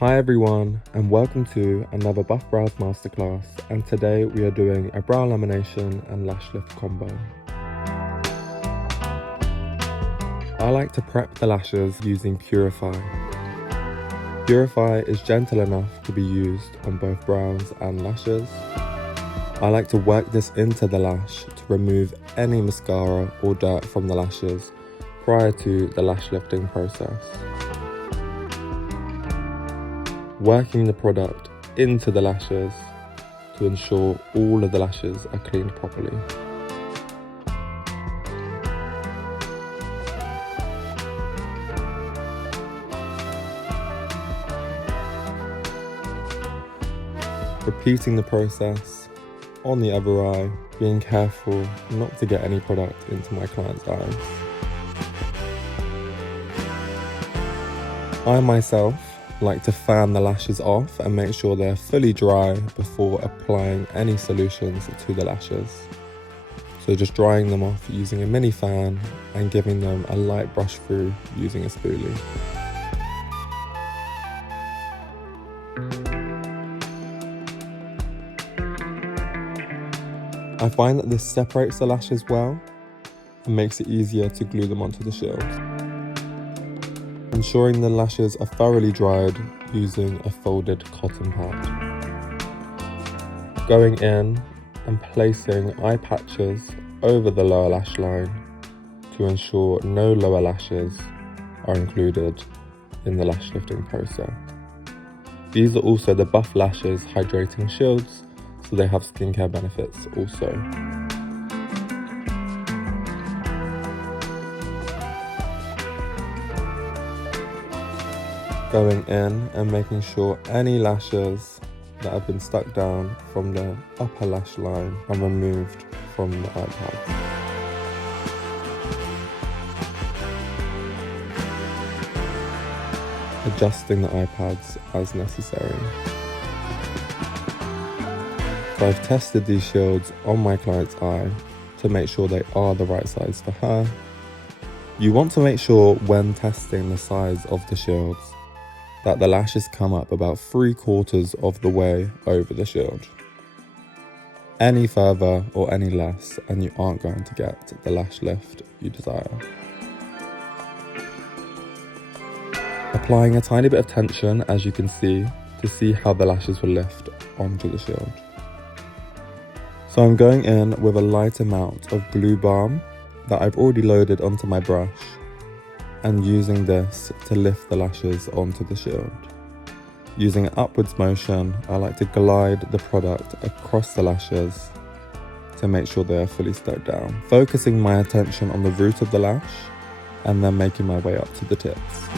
Hi everyone, and welcome to another Buff Brows Masterclass, and today we are doing a brow lamination and lash lift combo. I like to prep the lashes using Purify. Purify is gentle enough to be used on both brows and lashes. I like to work this into the lash to remove any mascara or dirt from the lashes prior to the lash lifting process. Working the product into the lashes to ensure all of the lashes are cleaned properly. Repeating the process on the other eye, being careful not to get any product into my client's eyes. I myself like to fan the lashes off and make sure they're fully dry before applying any solutions to the lashes. So just drying them off using a mini fan and giving them a light brush through using a spoolie. I find that this separates the lashes well and makes it easier to glue them onto the shield. Ensuring the lashes are thoroughly dried using a folded cotton pad. Going in and placing eye patches over the lower lash line to ensure no lower lashes are included in the lash lifting process. These are also the Buff Lashes hydrating shields, so they have skincare benefits also. Going in and making sure any lashes that have been stuck down from the upper lash line are removed from the eye pad. Adjusting the eye pads as necessary. So I've tested these shields on my client's eye to make sure they are the right size for her. You want to make sure when testing the size of the shields that the lashes come up about 3/4 of the way over the shield. Any further or any less and you aren't going to get the lash lift you desire. Applying a tiny bit of tension, as you can see, to see how the lashes will lift onto the shield. So I'm going in with a light amount of glue balm that I've already loaded onto my brush and using this to lift the lashes onto the shield. Using an upwards motion, I like to glide the product across the lashes to make sure they are fully stuck down. Focusing my attention on the root of the lash and then making my way up to the tips.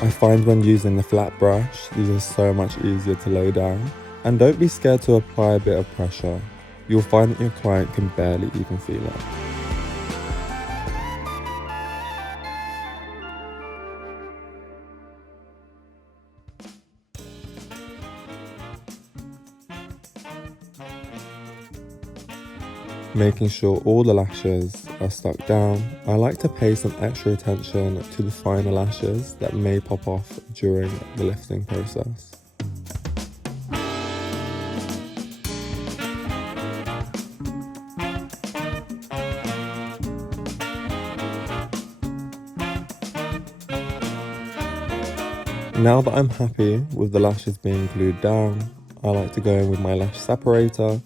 I find when using the flat brush, these are so much easier to lay down. And don't be scared to apply a bit of pressure. You'll find that your client can barely even feel it. Making sure all the lashes are stuck down, I like to pay some extra attention to the finer lashes that may pop off during the lifting process. Now that I'm happy with the lashes being glued down, I like to go in with my lash separator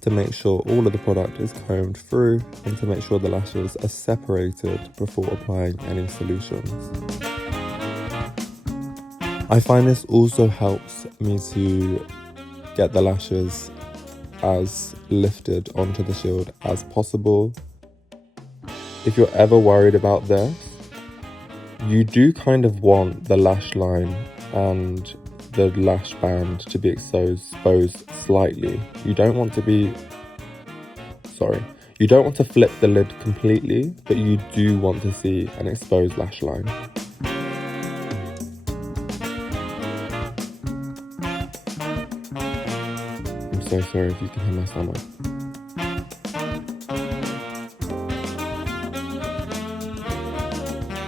to make sure all of the product is combed through and to make sure the lashes are separated before applying any solutions. I find this also helps me to get the lashes as lifted onto the shield as possible. If you're ever worried about this, you do kind of want the lash line and the lash band to be exposed slightly. You don't want to flip the lid completely, but you do want to see an exposed lash line. I'm so sorry if you can hear my stomach.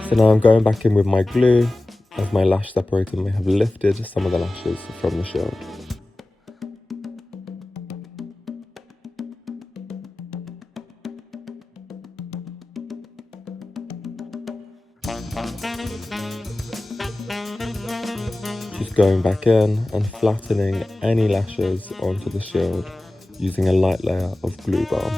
So now I'm going back in with my glue, as my lash separator may have lifted some of the lashes from the shield. Just going back in and flattening any lashes onto the shield using a light layer of glue balm.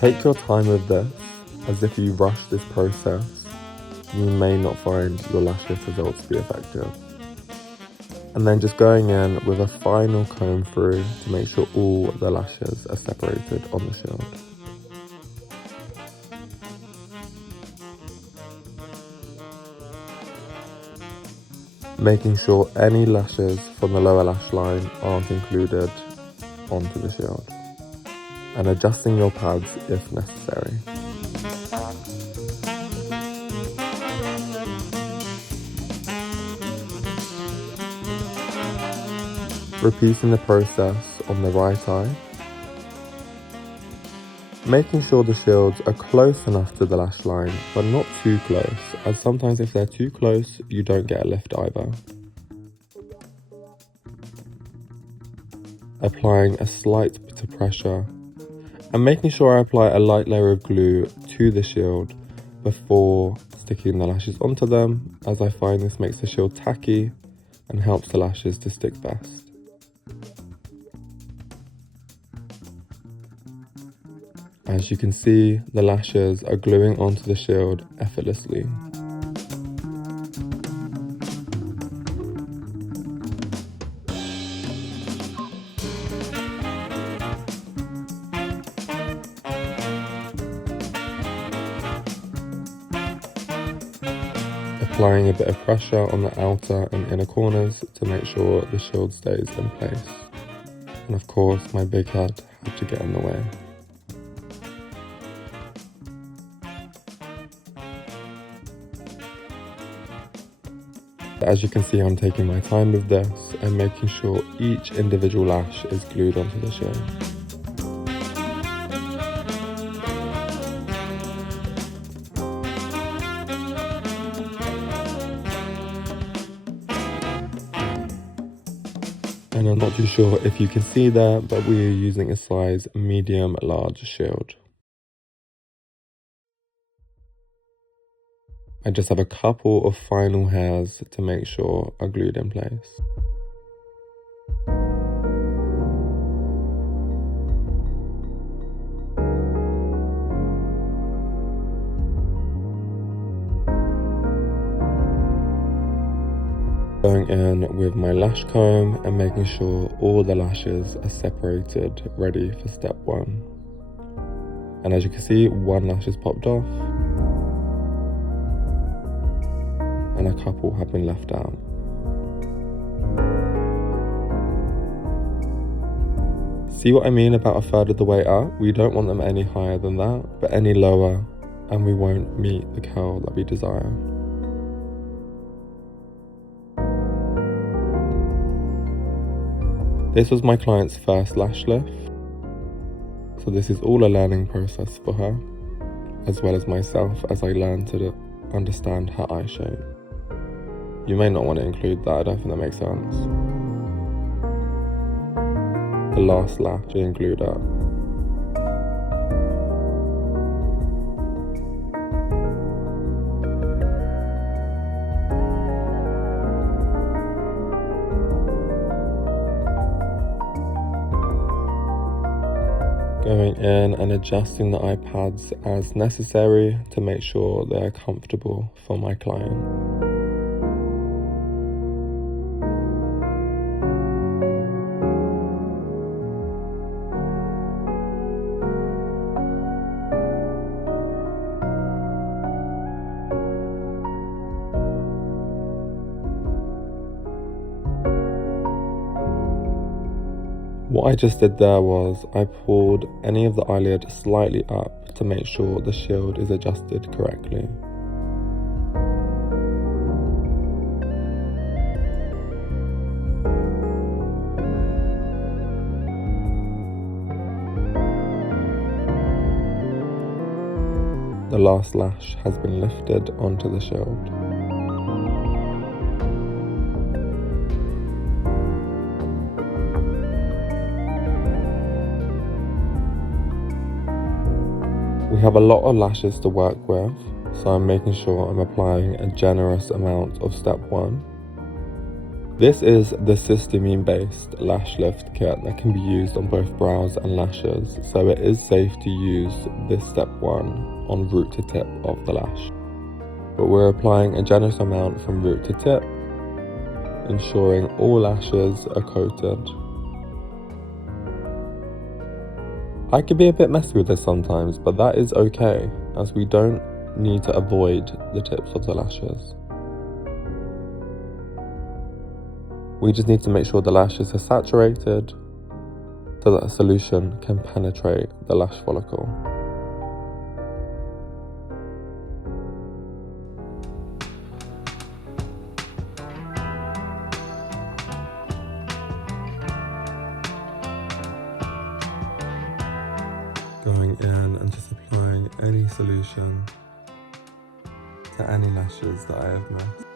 Take your time with this, as if you rush this process, you may not find your lash lift results to be effective. And then just going in with a final comb through to make sure all the lashes are separated on the shield. Making sure any lashes from the lower lash line aren't included onto the shield. And adjusting your pads if necessary. Repeating the process on the right eye. Making sure the shields are close enough to the lash line, but not too close, as sometimes if they're too close, you don't get a lift either. Applying a slight bit of pressure, and making sure I apply a light layer of glue to the shield before sticking the lashes onto them, as I find this makes the shield tacky and helps the lashes to stick best. As you can see, the lashes are gluing onto the shield effortlessly. Applying a bit of pressure on the outer and inner corners to make sure the shield stays in place. And of course, my big head had to get in the way. As you can see, I'm taking my time with this and making sure each individual lash is glued onto the shield. And I'm not too sure if you can see there, but we are using a size medium large shield. I just have a couple of final hairs to make sure are glued in place. Going in with my lash comb and making sure all the lashes are separated, ready for step 1. And as you can see, one lash has popped off, and a couple have been left out. See what I mean about a third of the way up? We don't want them any higher than that, but any lower, and we won't meet the curl that we desire. This was my client's first lash lift, so this is all a learning process for her, as well as myself as I learn to understand her eye shape. You may not want to include that, I don't think that makes sense. The last lash being glued up. Going in and adjusting the eye pads as necessary to make sure they are comfortable for my client. What I just did there was I pulled any of the eyelid slightly up to make sure the shield is adjusted correctly. the last lash has been lifted onto the shield. We have a lot of lashes to work with, so I'm making sure I'm applying a generous amount of step 1. This is the Cysteamine based lash lift kit that can be used on both brows and lashes, so it is safe to use this step 1 on root to tip of the lash. But we're applying a generous amount from root to tip, ensuring all lashes are coated. I can be a bit messy with this sometimes, but that is okay, as we don't need to avoid the tips of the lashes. We just need to make sure the lashes are saturated so that a solution can penetrate the lash follicle. Going in and just applying any solution to any lashes that I have missed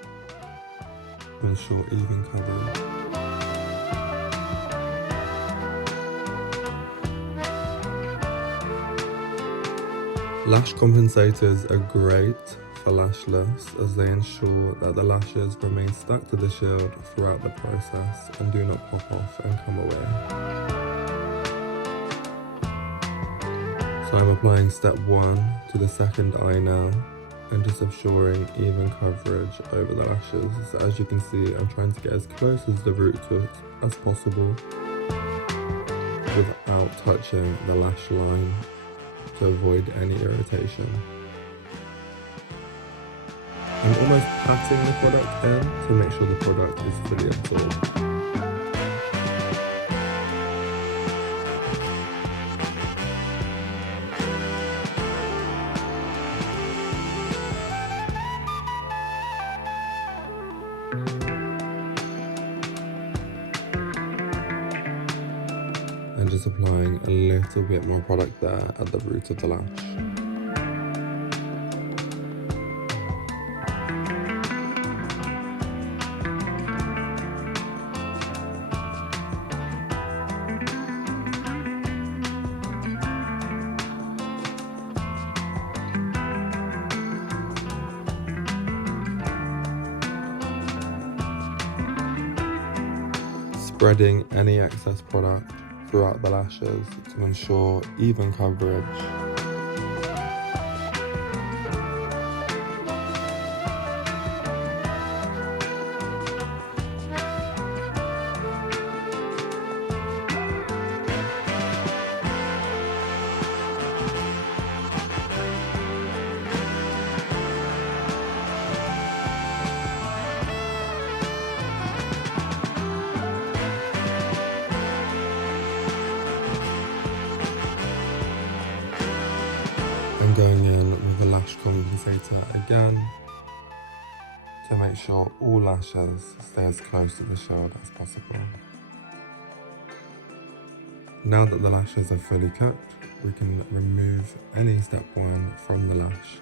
to ensure even coverage. Lash compensators are great for lash lifts as they ensure that the lashes remain stuck to the shield throughout the process and do not pop off and come away. So I'm applying step 1 to the second eye now and just ensuring even coverage over the lashes. So as you can see, I'm trying to get as close as the root to it as possible without touching the lash line to avoid any irritation. I'm almost patting the product in to make sure the product is fully absorbed. And just applying a little bit more product there at the root of the lash. Spreading any excess product throughout the lashes to ensure even coverage. I'm going in with the lash compensator again to make sure all lashes stay as close to the shield as possible. Now that the lashes are fully cooked, we can remove any step 1 from the lash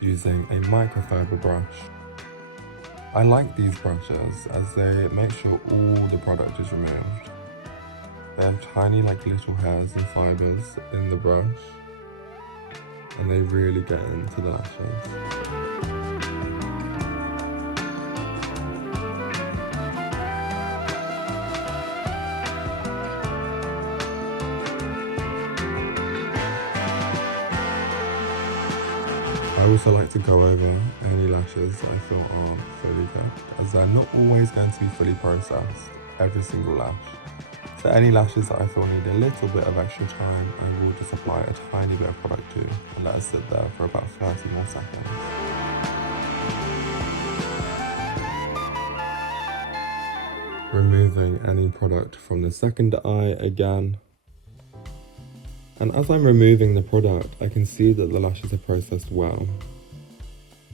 using a microfiber brush. I like these brushes as they make sure all the product is removed. They have tiny little hairs and fibers in the brush, and they really get into the lashes. I also like to go over any lashes that I feel are fully cooked, as they're not always going to be fully processed, every single lash. So any lashes that I feel need a little bit of extra time, I will just apply a tiny bit of product to and let it sit there for about 30 more seconds. Removing any product from the second eye again. And as I'm removing the product, I can see that the lashes are processed well,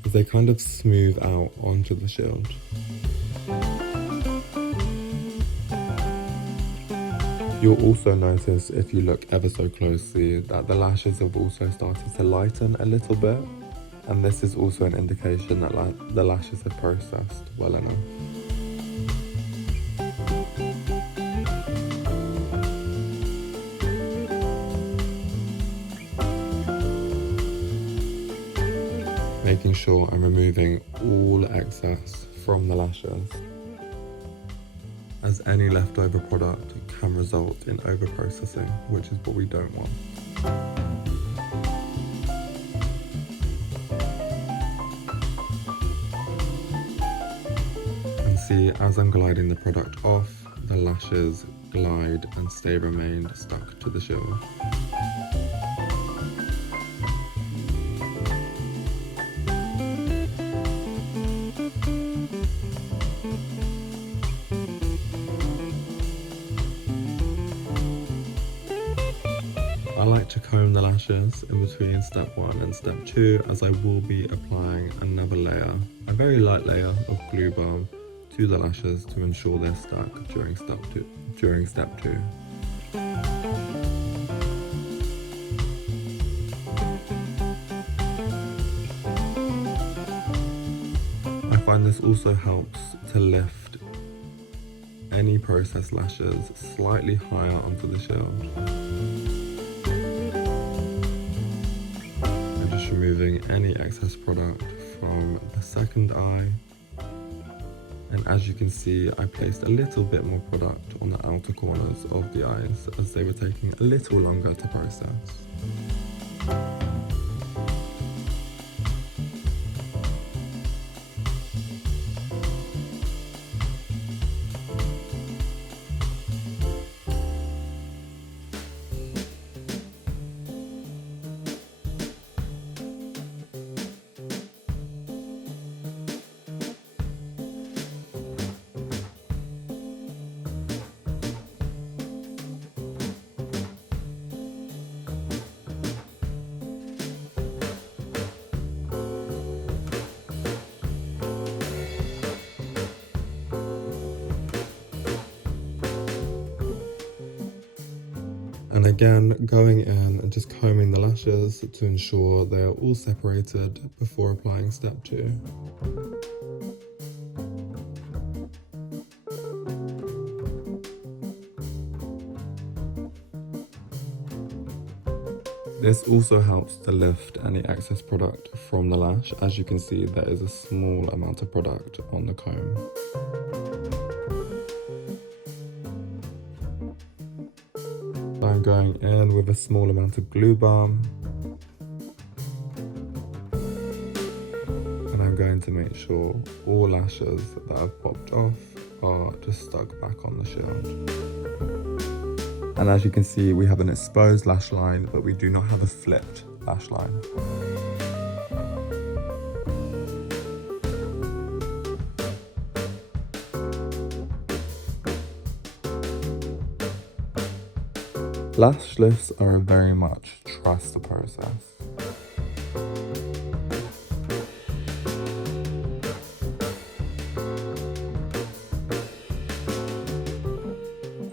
as they kind of smooth out onto the shield. You'll also notice, if you look ever so closely, that the lashes have also started to lighten a little bit, and this is also an indication that the lashes have processed well enough. Making sure I'm removing all excess from the lashes, as any leftover product can result in over-processing, which is what we don't want. And see, as I'm gliding the product off, the lashes glide and remain stuck to the shield. I like to comb the lashes in between step 1 and step 2, as I will be applying another layer, a very light layer of glue balm to the lashes to ensure they're stuck during step 2. I find this also helps to lift any processed lashes slightly higher onto the shield. Removing any excess product from the second eye, and as you can see, I placed a little bit more product on the outer corners of the eyes as they were taking a little longer to process. And again, going in and just combing the lashes to ensure they are all separated before applying step 2. This also helps to lift any excess product from the lash. As you can see, there is a small amount of product on the comb. I'm going in with a small amount of glue balm, and I'm going to make sure all lashes that have popped off are just stuck back on the shield. And as you can see, we have an exposed lash line, but we do not have a flipped lash line. Lash lifts are a very much trust the process.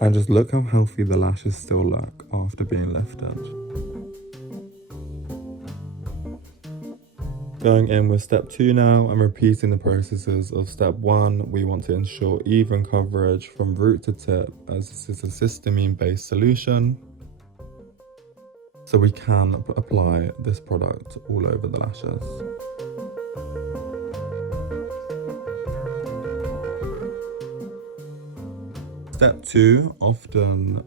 And just look how healthy the lashes still look after being lifted. Going in with step 2 now, I'm repeating the processes of step 1. We want to ensure even coverage from root to tip, as this is a cysteamine based solution. So we can apply this product all over the lashes. Step 2 often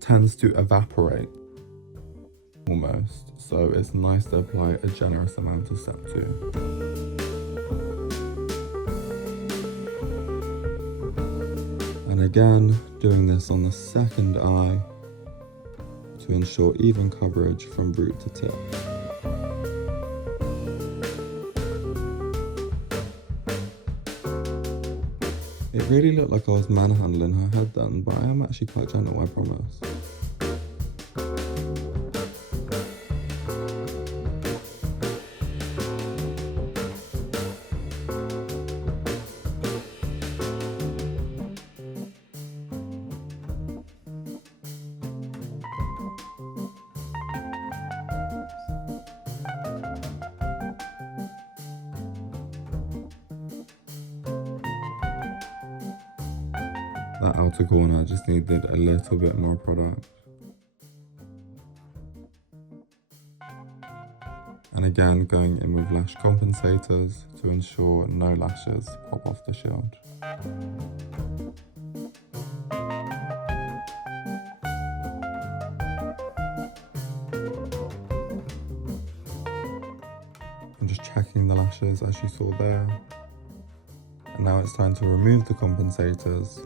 tends to evaporate almost, so it's nice to apply a generous amount of step 2. And again, doing this on the second eye to ensure even coverage from root to tip. It really looked like I was manhandling her head then, but I am actually quite gentle, I promise. that outer corner just needed a little bit more product. And again, going in with lash compensators to ensure no lashes pop off the shield. I'm just checking the lashes as you saw there. And now it's time to remove the compensators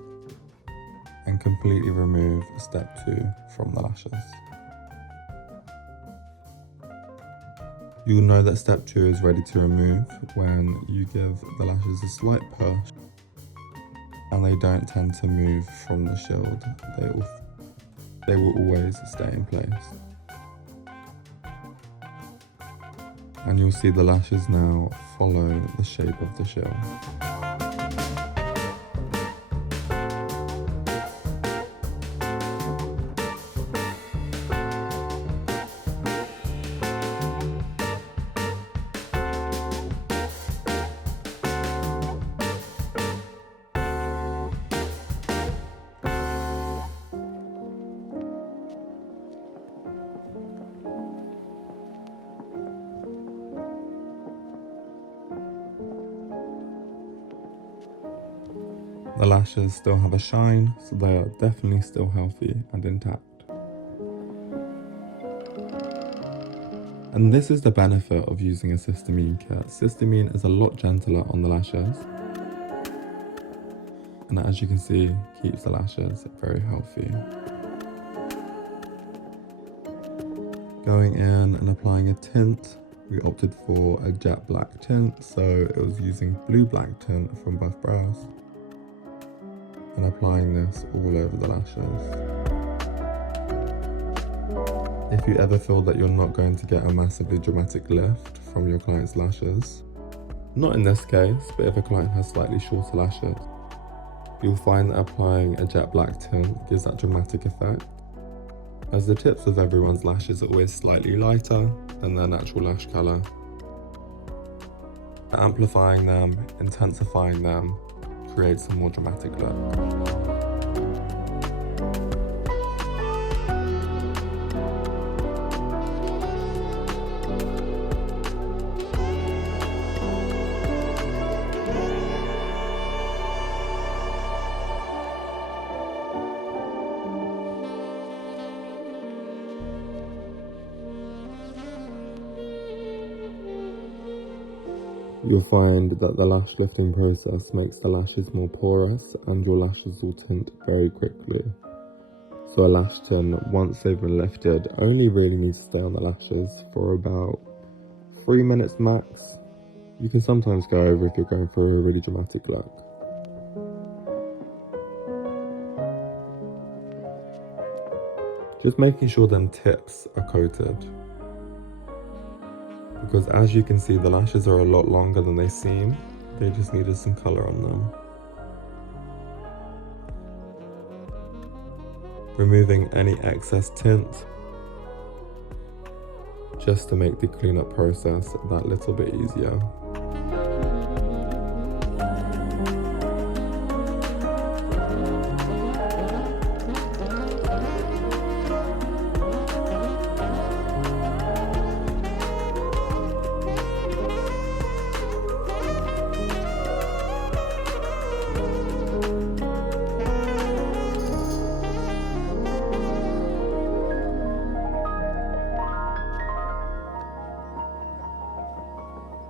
and completely remove step 2 from the lashes. You'll know that step 2 is ready to remove when you give the lashes a slight push and they don't tend to move from the shield. They will always stay in place. And you'll see the lashes now follow the shape of the shield. The lashes still have a shine, so they are definitely still healthy and intact. And this is the benefit of using a Cysteamine kit. Cysteamine is a lot gentler on the lashes. And as you can see, keeps the lashes very healthy. Going in and applying a tint, we opted for a jet black tint, so it was using blue black tint from Browz. And applying this all over the lashes. If you ever feel that you're not going to get a massively dramatic lift from your client's lashes, not in this case, but if a client has slightly shorter lashes, you'll find that applying a jet black tint gives that dramatic effect, as the tips of everyone's lashes are always slightly lighter than their natural lash colour. Amplifying them, intensifying them, creates a more dramatic look. You'll find that the lash lifting process makes the lashes more porous and your lashes will tint very quickly. So a lash tint, once they've been lifted, only really needs to stay on the lashes for about 3 minutes max. You can sometimes go over if you're going for a really dramatic look. Just making sure them tips are coated. Because as you can see, the lashes are a lot longer than they seem. They just needed some colour on them. Removing any excess tint, just to make the cleanup process that little bit easier.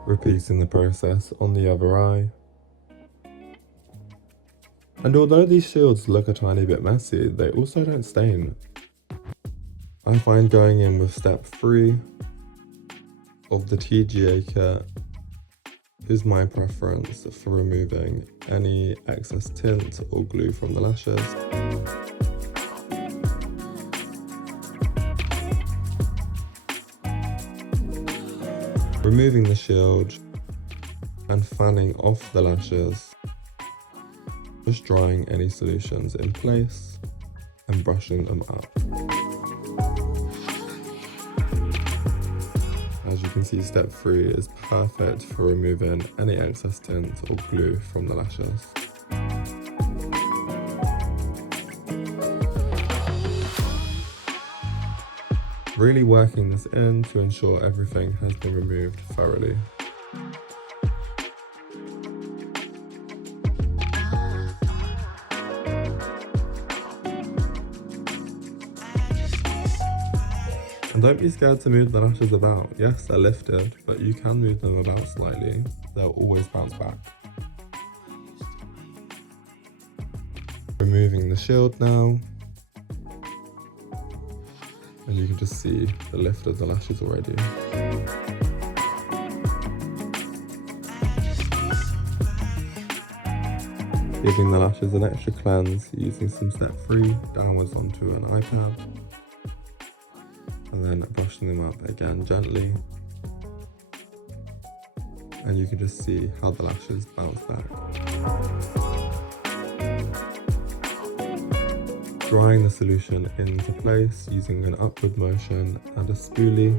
Repeating the process on the other eye. And although these shields look a tiny bit messy, they also don't stain. I find going in with step 3 of the TGA kit is my preference for removing any excess tint or glue from the lashes. Removing the shield and fanning off the lashes, just drying any solutions in place and brushing them up. As you can see, step 3 is perfect for removing any excess tint or glue from the lashes. Really working this in to ensure everything has been removed thoroughly. And don't be scared to move the lashes about. Yes, they're lifted, but you can move them about slightly. They'll always bounce back. Removing the shield now. And you can just see the lift of the lashes already. Giving the lashes an extra cleanse using some Step 3 downwards onto an iPad. And then brushing them up again gently. And you can just see how the lashes bounce back. Drying the solution into place using an upward motion and a spoolie.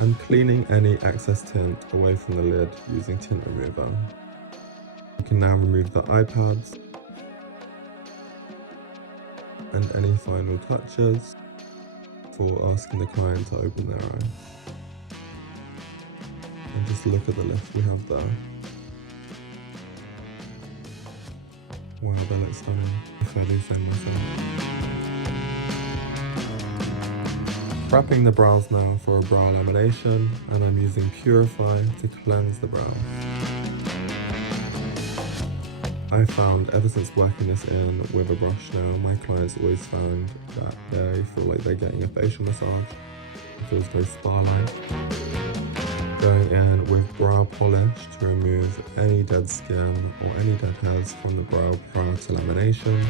And cleaning any excess tint away from the lid using tint remover. You can now remove the iPads and any final touches for asking the client to open their eye. And just look at the lift we have there. Wow, that looks stunning, if I do say myself. Prepping the brows now for a brow lamination, and I'm using Purify to cleanse the brows. I found ever since working this in with a brush now, my clients always found that they feel like they're getting a facial massage. It feels very spa-like. Going in with brow polish to remove any dead skin or any dead hairs from the brow prior to lamination.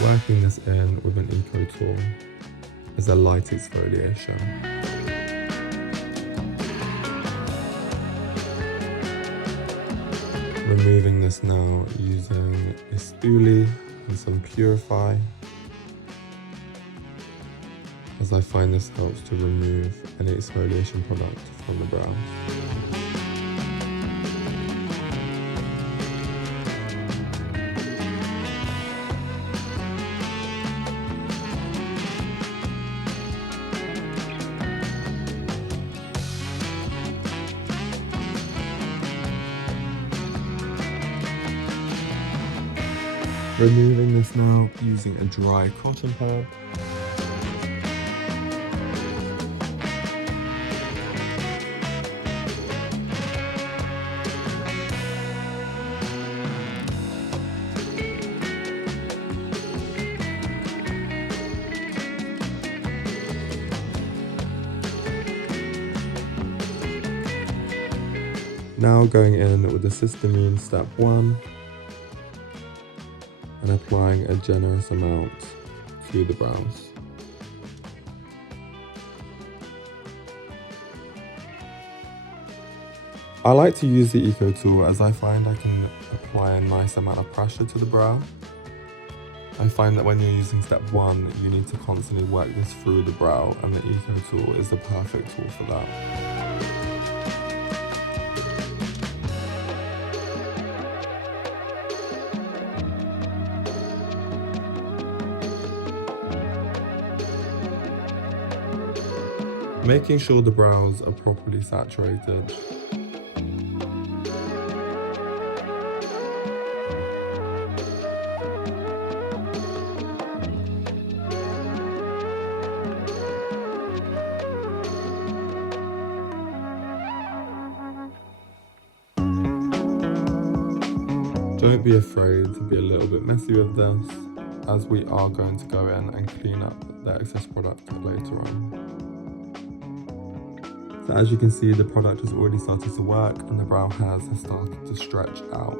Working this in with an eco tool is a light exfoliation. Removing this now using a spoolie and some Purify, as I find this helps to remove any exfoliation product from the brows. Removing this now using a dry cotton pad. Now going in with the Cysteamine Step 1 and applying a generous amount to the brows. I like to use the Eco tool as I find I can apply a nice amount of pressure to the brow. I find that when you're using Step 1, you need to constantly work this through the brow, and the Eco tool is the perfect tool for that. Making sure the brows are properly saturated. Don't be afraid to be a little bit messy with this, as we are going to go in and clean up the excess product later on. So as you can see, the product has already started to work and the brow hairs have started to stretch out.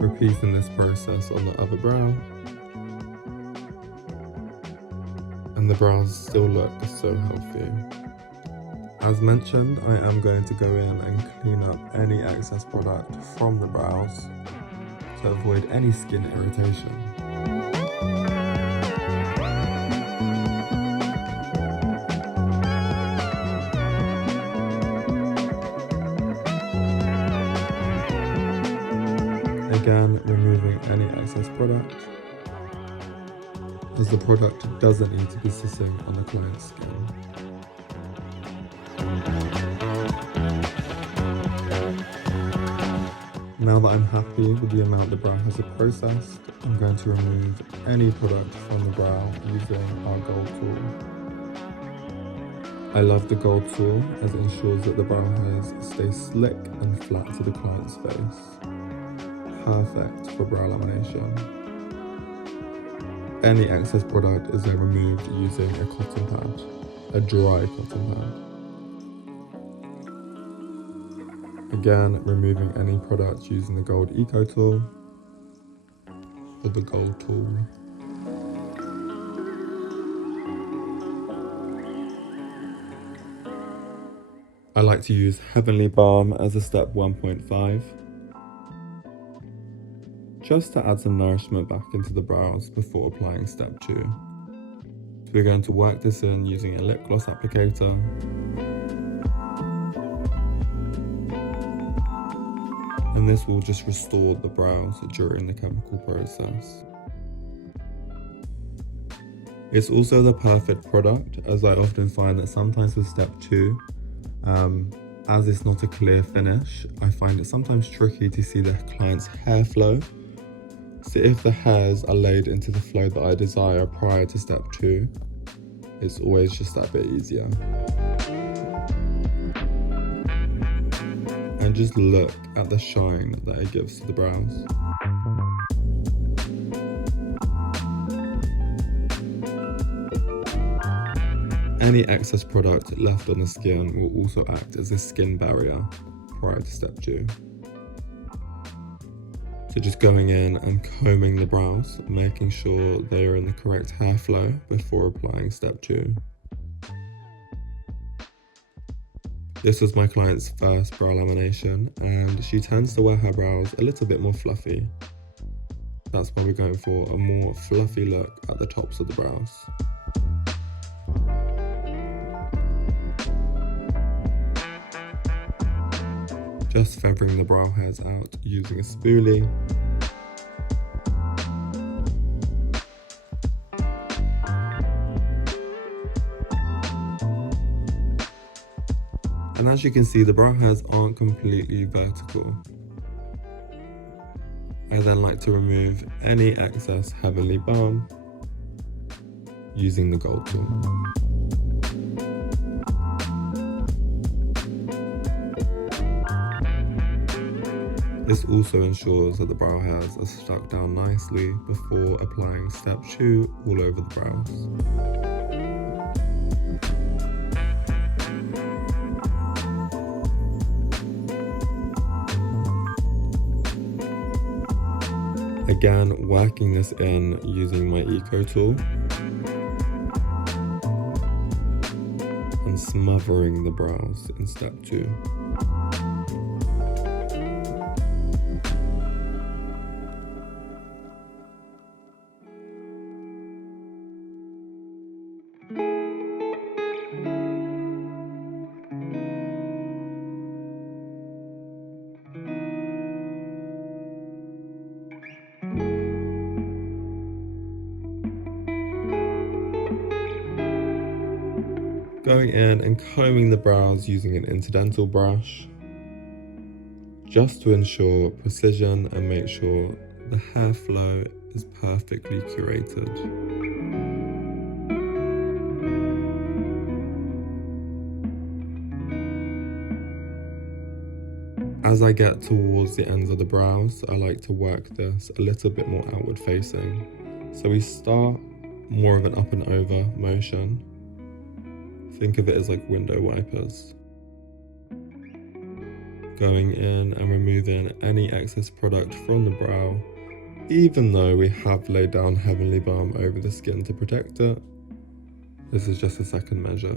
Repeating this process on the other brow. And the brows still look so healthy. As mentioned, I am going to go in and clean up any excess product from the brows to avoid any skin irritation. Again, removing any excess product, as the product doesn't need to be sitting on the client's skin. Now that I'm happy with the amount the brow has processed, I'm going to remove any product from the brow using our gold tool. I love the gold tool as it ensures that the brow hairs stay slick and flat to the client's face. Perfect for brow lamination. Any excess product is then removed using a cotton pad, a dry cotton pad. Again, removing any product using the gold eco tool or the gold tool. I like to use Heavenly Balm as a step 1.5, just to add some nourishment back into the brows before applying step 2. So we're going to work this in using a lip gloss applicator. And this will just restore the brows during the chemical process. It's also the perfect product, as I often find that sometimes with step 2, as it's not a clear finish, I find it sometimes tricky to see the client's hair flow. So if the hairs are laid into the flow that I desire prior to step 2, it's always just that bit easier. And just look at the shine that it gives to the brows. Any excess product left on the skin will also act as a skin barrier prior to step 2. So just going in and combing the brows, making sure they are in the correct hair flow before applying step 2. This was my client's first brow lamination, and she tends to wear her brows a little bit more fluffy. That's why we're going for a more fluffy look at the tops of the brows. Just feathering the brow hairs out using a spoolie. And as you can see, the brow hairs aren't completely vertical. I then like to remove any excess Heavenly Balm using the gold tool. This also ensures that the brow hairs are stuck down nicely before applying step 2 all over the brows. Again, working this in using my eco tool and smothering the brows in step 2. Going in and combing the brows using an interdental brush, just to ensure precision and make sure the hair flow is perfectly curated. As I get towards the ends of the brows, I like to work this a little bit more outward facing. So we start more of an up and over motion. Think of it as like window wipers. Going in and removing any excess product from the brow, even though we have laid down Heavenly Balm over the skin to protect it. This is just a second measure.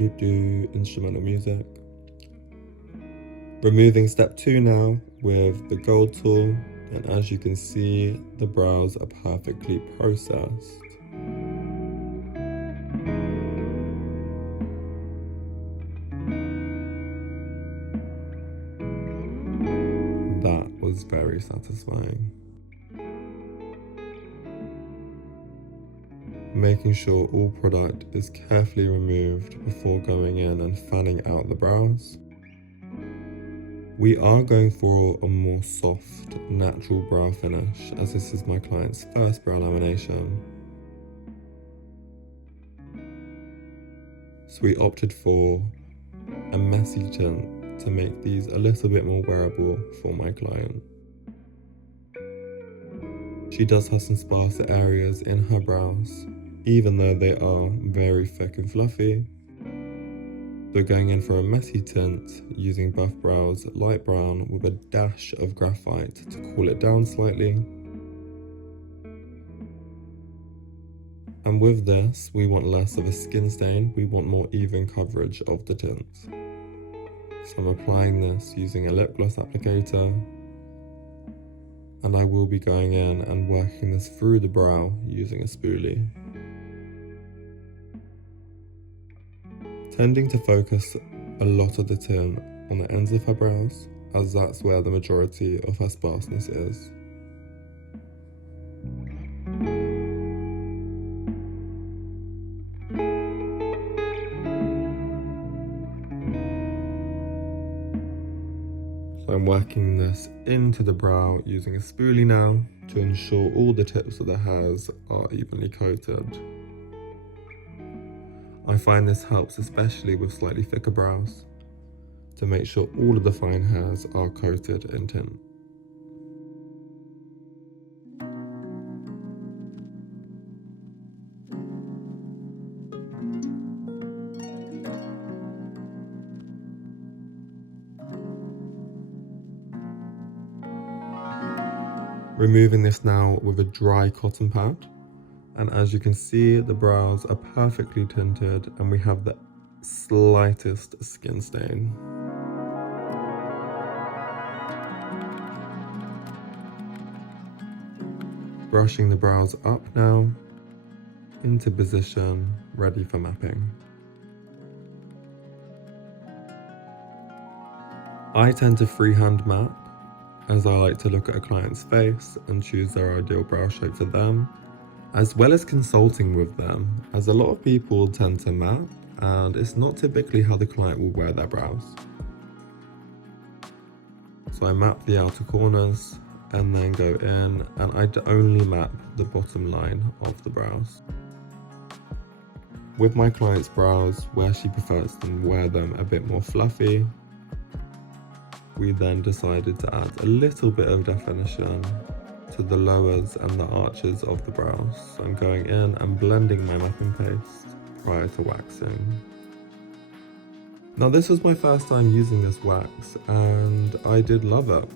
instrumental music. Removing step 2 now with the gold tool, and as you can see, the brows are perfectly processed. That was very satisfying. Making sure all product is carefully removed before going in and fanning out the brows. We are going for a more soft, natural brow finish, as this is my client's first brow lamination. So we opted for a messy tint to make these a little bit more wearable for my client. She does have some sparser areas in her brows, even though they are very thick and fluffy. So going in for a messy tint, using Buff Brows light brown with a dash of graphite to cool it down slightly. And with this, we want less of a skin stain, we want more even coverage of the tint. So I'm applying this using a lip gloss applicator, and I will be going in and working this through the brow using a spoolie. Tending to focus a lot of the tint on the ends of her brows, as that's where the majority of her sparseness is. So I'm working this into the brow using a spoolie now to ensure all the tips of the hairs are evenly coated. I find this helps especially with slightly thicker brows, to make sure all of the fine hairs are coated in tint. Removing this now with a dry cotton pad. And as you can see, the brows are perfectly tinted and we have the slightest skin stain. Brushing the brows up now, into position, ready for mapping. I tend to freehand map, as I like to look at a client's face and choose their ideal brow shape for them, as well as consulting with them, as a lot of people tend to map and it's not typically how the client will wear their brows. So I map the outer corners and then go in, and I only map the bottom line of the brows. With my client's brows, where she prefers to wear them a bit more fluffy, we then decided to add a little bit of definition to the lowers and the arches of the brows. So I'm going in and blending my mapping paste prior to waxing. Now this was my first time using this wax and I did love it.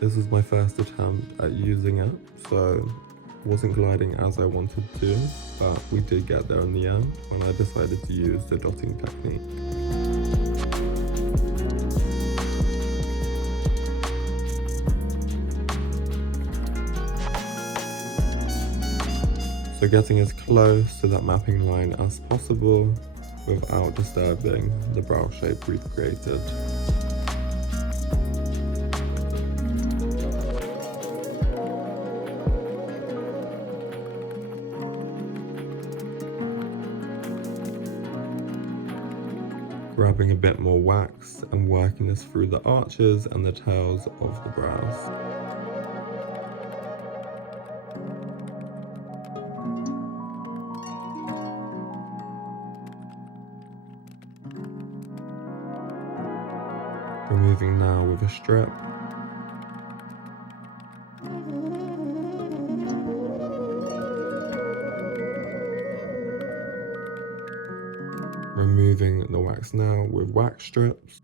This was my first attempt at using it, so it wasn't gliding as I wanted to, but we did get there in the end when I decided to use the dotting technique. So getting as close to that mapping line as possible without disturbing the brow shape we've created. Grabbing a bit more wax and working this through the arches and the tails of the brows. Removing now with a strip. Removing the wax now with wax strips.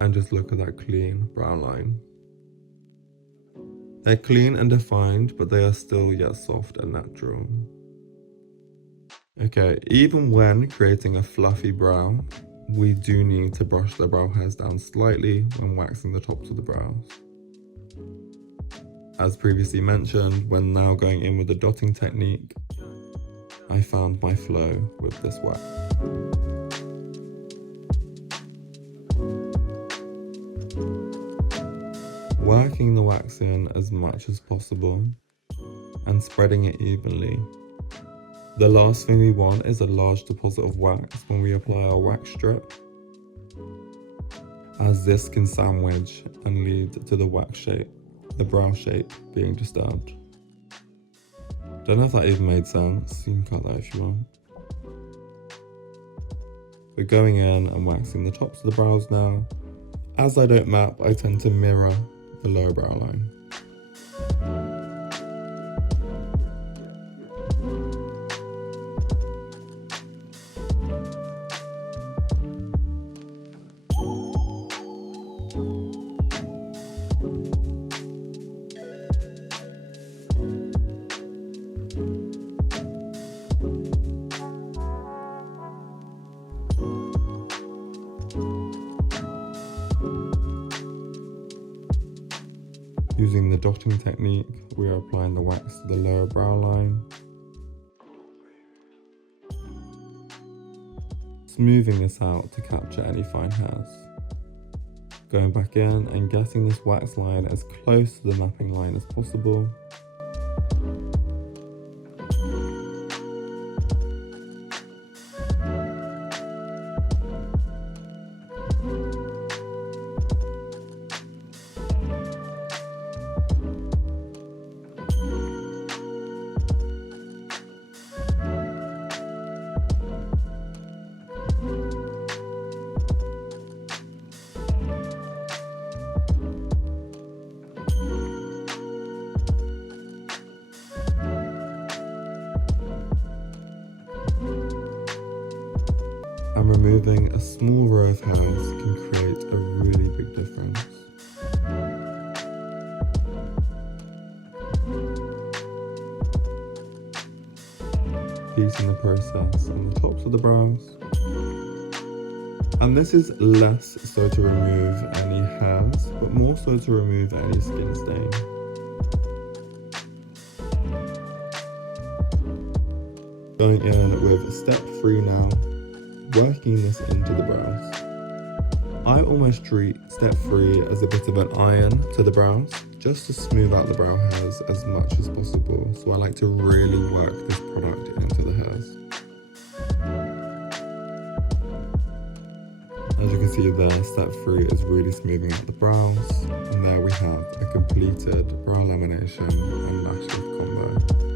And just look at that clean brow line. They're clean and defined, but they are still yet soft and natural. Okay, even when creating a fluffy brow, we do need to brush the brow hairs down slightly when waxing the tops of the brows. As previously mentioned, when now going in with the dotting technique, I found my flow with this wax. Working the wax in as much as possible and spreading it evenly. The last thing we want is a large deposit of wax when we apply our wax strip, as this can sandwich and lead to the wax shape, the brow shape, being disturbed. Don't know if that even made sense, you can cut that if you want. We're going in and waxing the tops of the brows now. As I don't map, I tend to mirror the lower brow line. Using the dotting technique, we are applying the wax to the lower brow line, smoothing this out to capture any fine hairs. Going back in and getting this wax line as close to the mapping line as possible. And removing a small row of hairs can create a really big difference. Repeating the process on the tops of the brows. And this is less so to remove any hairs, but more so to remove any skin stain. Going in with step 3 now, working this into the brows. I almost treat step 3 as a bit of an iron to the brows, just to smooth out the brow hairs as much as possible. So I like to really work this product into the hairs. As you can see there, step 3 is really smoothing out the brows, and there we have a completed brow lamination and lash lift combo.